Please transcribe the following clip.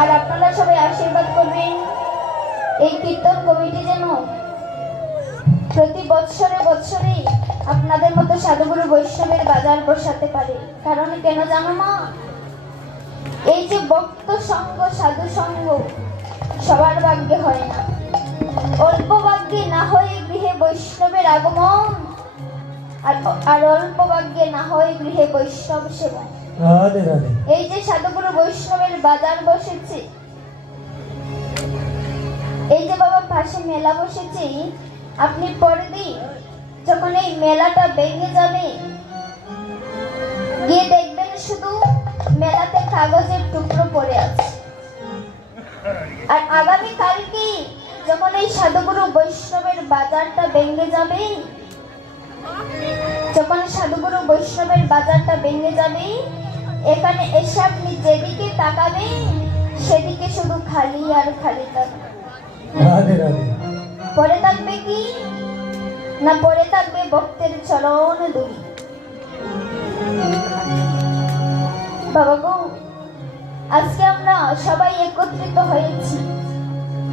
আর আপনারা সবাই আশীর্বাদ করবেন এই কীর্তন কমিটি যেন প্রতি বৎসরে বৎসরে আপনাদের মতো সাধুগুরু বৈষ্ণবের বাজার বসাতে পারে। কারণ কেন জানো মা, এই যে ভক্ত সঙ্গ সাধু সঙ্গ সবার ভাগ্যে হয় না, অল্প ভাগ্যে না হয়ে গৃহে বৈষ্ণবের আগমন, আর অল্প ভাগ্যে না হয়ে গৃহে বৈষ্ণব সেবা। এই যে সাধুগুরু বৈষ্ণবের বাজার বসেছে, এই যে বাবা পাশে মেলা বসেছে, আপনি পরের দিন যখন এই মেলাটা ভেঙে যাবে গিয়ে দেখবেন শুধু মেলাতে কাগজের টুকরো পড়ে আছে। আর আগামী কালকে যখন এই সাধুগুরু বৈষ্ণবের বাজারটা ভেঙে যাবে, যখন সাধুগুরু বৈষ্ণবের বাজারটা ভেঙে যাবে, এখানে এসে আপনি যেদিকে তাকাবেন সেদিকে শুধু খালি আর খালি থাকবে। পরে থাকবে কি না, পরে থাকবে ভক্তের চরণ ধুলি। বাবা গো, আজকে আমরা সবাই একত্রিত হয়েছি